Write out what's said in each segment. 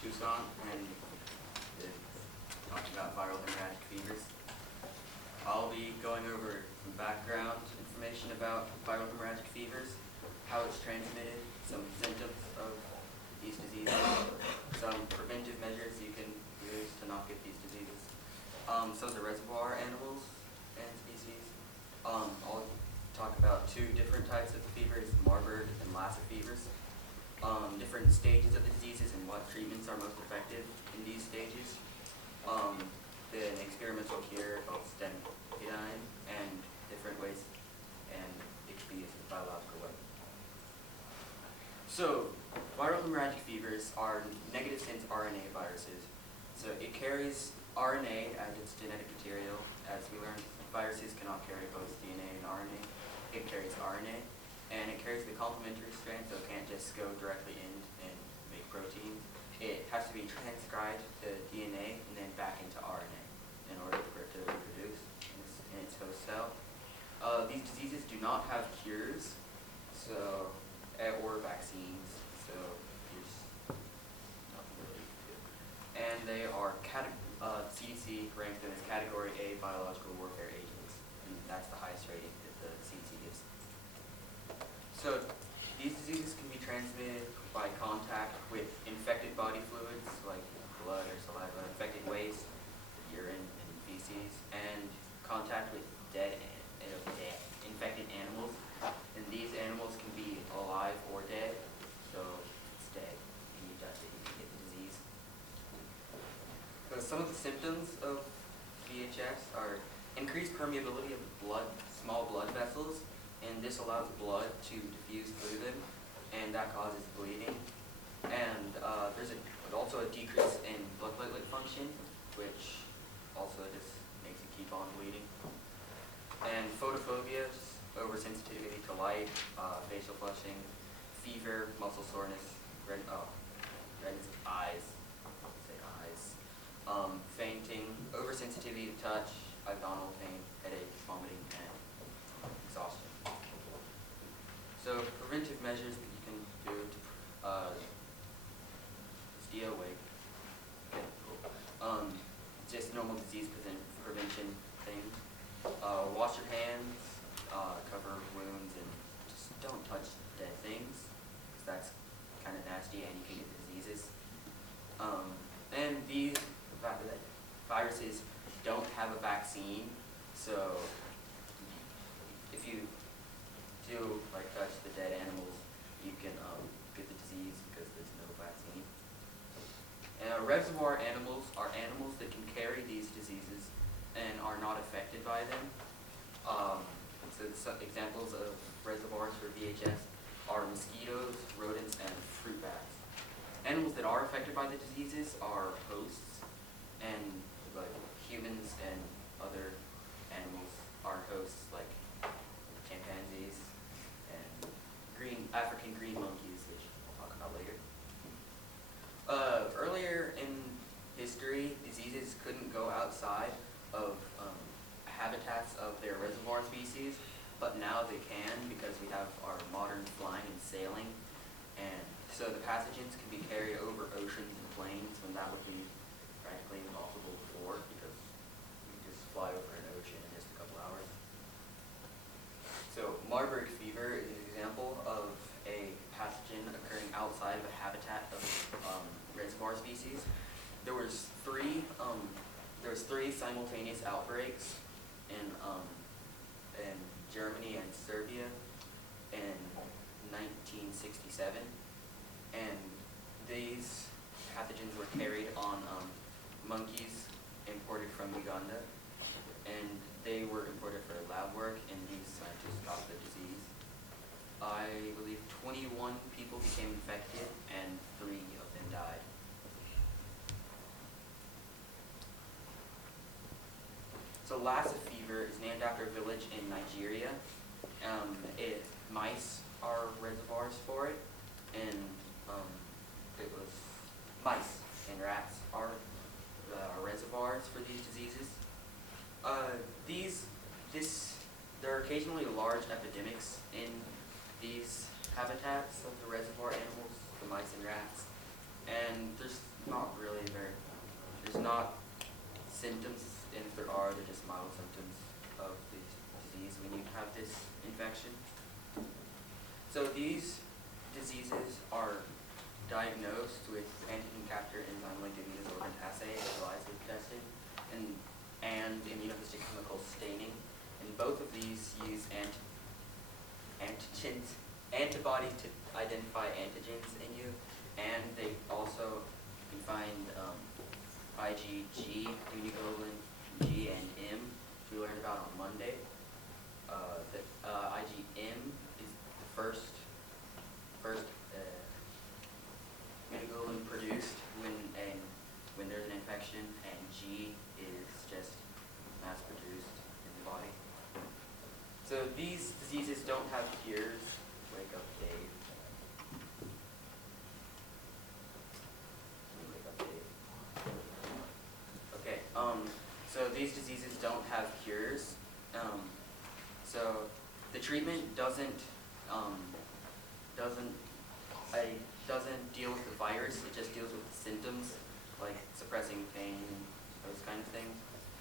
Toussaint, and talking about viral hemorrhagic fevers. I'll be going over some background information about viral hemorrhagic fevers, how it's transmitted, some symptoms of these diseases, some preventive measures you can use to not get these diseases. Some of the reservoir animals and species. I'll talk about two different types of fevers, Marburg and Lassa fevers. Different stages of the diseases and what treatments are most effective in these stages. Then experimental cure of stem iodine and different ways, and it could be used as a biological weapon. So, viral hemorrhagic fevers are negative sense RNA viruses. So it carries RNA as its genetic material. As we learned, viruses cannot carry both DNA and RNA. It carries RNA, and it carries the complementary strand, so it can't just go directly in and make proteins. It has to be transcribed to DNA and then back into RNA in order for it to reproduce in its host cell. These diseases do not have cures, or vaccines, so there's nothing really to do. And they are CDC ranked them as Category A biological warfare agents, and that's the highest rating that the CDC gives. So these diseases can be transmitted by contact with infected body fluids like blood or saliva, infected waste, urine, and feces, and contact with infected animals. And these animals can be alive or dead, so it's dead and you touch it, you can get the disease. So some of the symptoms of VHS are increased permeability of small blood vessels, and this allows blood to diffuse through them, and that causes bleeding. And there's also a decrease in blood platelet function, which also just makes it keep on bleeding. And photophobia, oversensitivity to light, facial flushing, fever, muscle soreness, redness of eyes, fainting, oversensitivity to touch, abdominal pain, headache, vomiting, and exhaustion. So preventive measures that you can do to stay awake. Okay, cool. Just normal disease prevention things. Wash your hands, cover wounds, and just don't touch dead things, because that's kind of nasty and you can get diseases. And these viruses don't have a vaccine, so if you do touch the dead animals, you can get the disease because there's no vaccine. And reservoir animals are animals that can carry these diseases and are not affected by them. So some examples of reservoirs for VHS are mosquitoes, rodents, and fruit bats. Animals that are affected by the diseases are hosts, and humans and other animals are hosts like chimpanzees and African green monkeys, which I'll talk about later. Earlier in history, diseases couldn't go outside of habitats of their reservoir species, but now they can because we have our modern flying and sailing, and so the pathogens can be carried over oceans and plains when that would be practically impossible before, because we could just fly over an ocean in just a couple hours. So Marburg Fever is an example of a pathogen occurring outside of a habitat of reservoir species. There was three simultaneous outbreaks in Germany and Serbia in 1967, and these pathogens were carried on monkeys imported from Uganda, and they were imported for lab work, and these scientists got the disease. I believe 21 people became infected, and 3 of them died. So Lassa fever is named after a village in Nigeria. Mice are reservoirs for it, and it was mice and rats are reservoirs for these diseases. There are occasionally large epidemics in these habitats of the reservoir animals, the mice and rats, and there's not not symptoms, and if there are, they're just mild symptoms of the disease when you have this infection. So these diseases are diagnosed with antigen-capture enzyme-linked immunosorbent assay, ELISA testing, and immunohistochemical staining. And both of these use antibodies to identify antigens in you, and they also can find IgG, immunoglobulin G and M, which we learned about on Monday. The IgM is the first immunoglobulin produced when there's an infection, and G is just mass produced in the body. So these diseases don't have cures. Wake up, Dave. Wake up, Dave. Okay. So these diseases don't have cures. So the treatment doesn't deal with the virus. It just deals with the symptoms, like suppressing pain, those kind of things.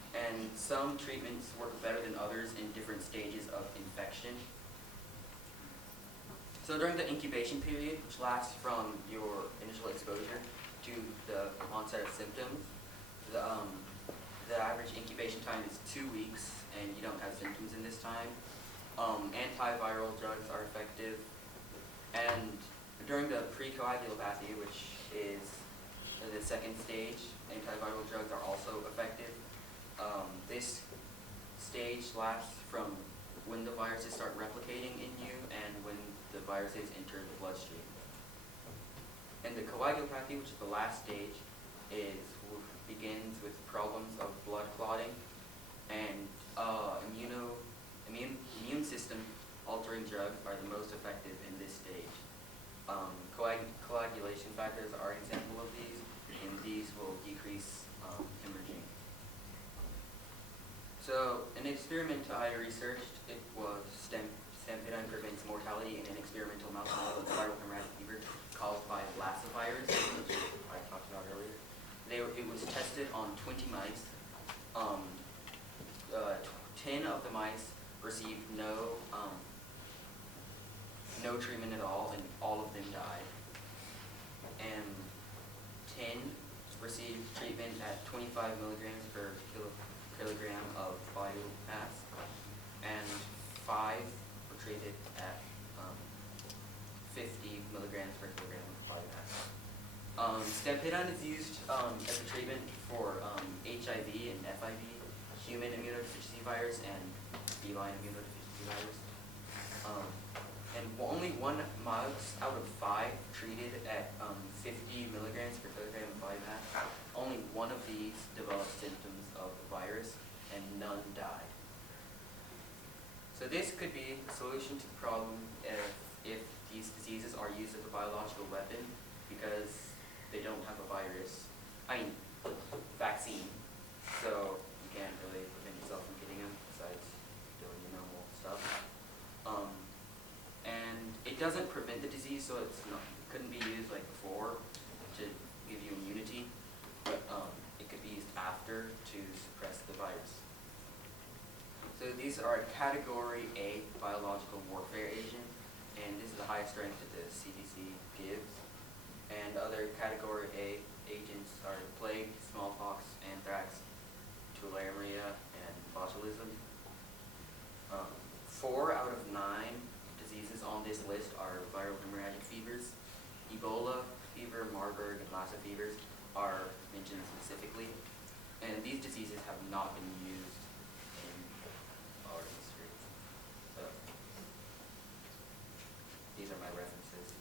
And some treatments work better than others in different stages of infection. So during the incubation period, which lasts from your initial exposure to the onset of symptoms, the average incubation time is 2 weeks, and you don't have symptoms in this time. Antiviral drugs are effective, and during the precoagulopathy, which is the second stage, antiviral drugs are also effective. This stage lasts from when the viruses start replicating in you and when the viruses enter the bloodstream. And the coagulopathy, which is the last stage, begins with problems of blood clotting, and immune system altering drugs are the most effective in this stage. Coagulation factors are an example of these, and these will decrease hemorrhaging. So an experiment I researched, it was stampedine prevents mortality in an experimental mouse model of viral hemorrhagic fever caused by Lassa virus, which I talked about earlier. It was tested on 20 mice. 10 of the mice received no treatment at all, and all of them died. And 10 received treatment at 25 milligrams per kilogram of biomass, and 5 were treated at 50 milligrams per kilogram of biomass. Stampedine is used as a treatment for HIV and FIV, human immunodeficiency virus, and feline immunodeficiency virus. And only 1 mouse out of 5 treated at 50 milligrams per kilogram of biomass. Only 1 of these developed symptoms of the virus, and none died. So this could be a solution to the problem if these diseases are used as a biological weapon, because they don't have a vaccine. So you can't really prevent yourself from getting them besides doing your normal stuff. And it doesn't prevent the disease, so it couldn't be used like before to give you immunity, but it could be used after to suppress the virus. So these are a Category A biological warfare agent, and this is the highest strength that the CDC gives. And other Category A agents are plague, smallpox, anthrax, tularemia, and botulism. 4 out of 9 diseases on this list are viral hemorrhagic fevers. Ebola fever, Marburg, and Lassa fevers are mentioned specifically. And these diseases have not been used in our history. So these are my references.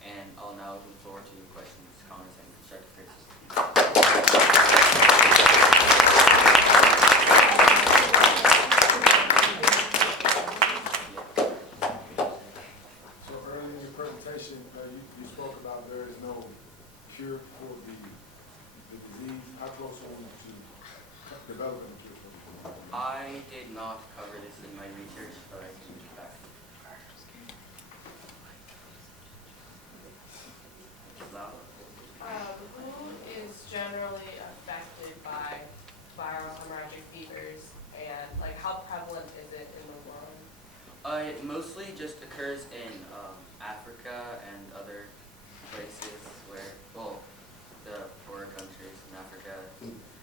And I'll now open the floor to questions, comments, and constructive criticism. So earlier in your presentation, you spoke about there is no cure for the disease. How close are we to developing a cure for the disease? I did not cover this in my research, but I can get back. Who is generally affected occurs in Africa and other places where, well, the poorer countries in Africa,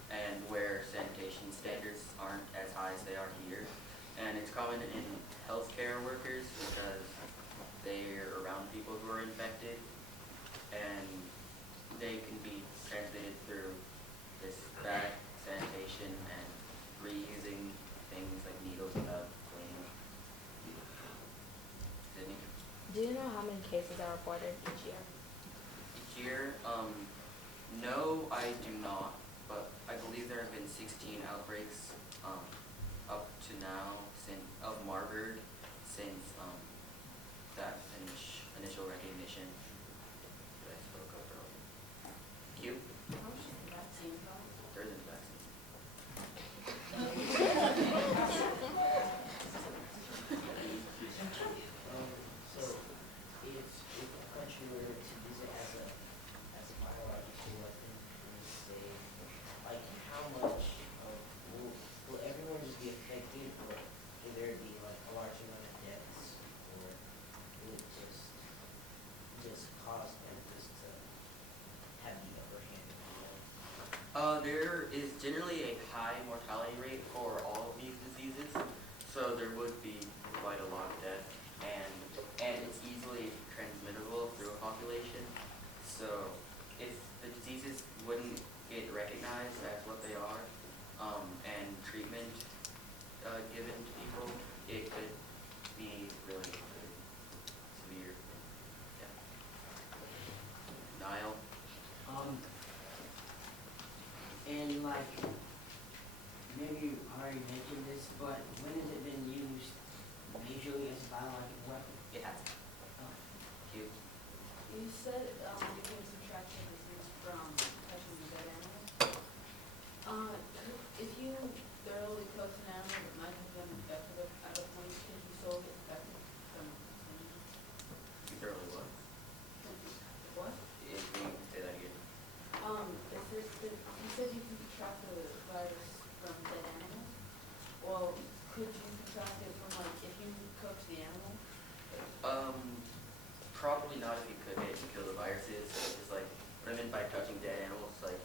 and where sanitation standards aren't as high as they are here. And it's common in healthcare workers because they're around people who are infected, and they can be transmitted through this bad sanitation and reusing things like needles without cleaning. Sydney? Do you know how many cases are reported each year? Each year, no, I do not, but I believe there have been 16 outbreaks up to now of Marburg since that initial recognition that I spoke of earlier. You? How much does the vaccine cost? There isn't a vaccine. So if a country were to use it as a biological weapon, let's say, like how much will everyone just be affected, or will there be like a large amount of deaths, or will it just cause them just to have the upper hand? There is generally a high mortality rate for all of these diseases, so there would be quite a lot of death, and it's easily transmittable through a population. So if the diseases wouldn't get recognized as what they are, and treatment given to people, it could be really severe. Yeah. Niall? And like, maybe you already mentioned this, but when has it been used majorly as a biological weapon? It has. Cute. You said you can subtract the disease from touching the dead animal. If you thoroughly cooked an animal that might have been infected at a point, could you still get infected from consuming it? You thoroughly what? What? If you say that again. You said you can contract the virus from dead animals. Well, could you contract it from like if you cooked the animal? Probably not if you could hit and kill the viruses. So it's just like what I meant by touching dead animals, like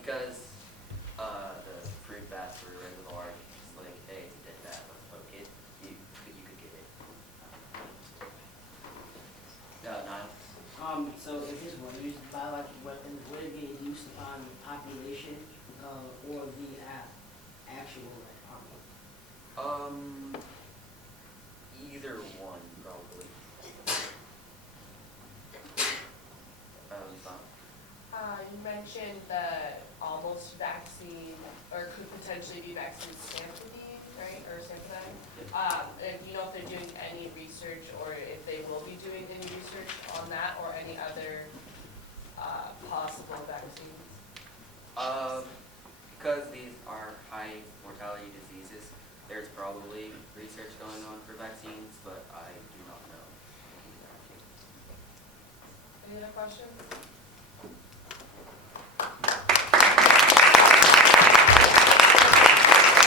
because the fruit bats were reservoir, it's like, hey, it's a dead bat, let's poke it. You could get it. Niall? So if this were used as a biological weapon, would it be used upon the population, or the actual army? Either one, probably. Tom? You mentioned the almost vaccine, or could potentially be vaccine sampling, right, or sampling? And do you know if they're doing any research, or if they will be doing any research on that, or any other possible vaccines? Because these are high mortality diseases, there's probably research going on for vaccines, but I do not know. Any other questions?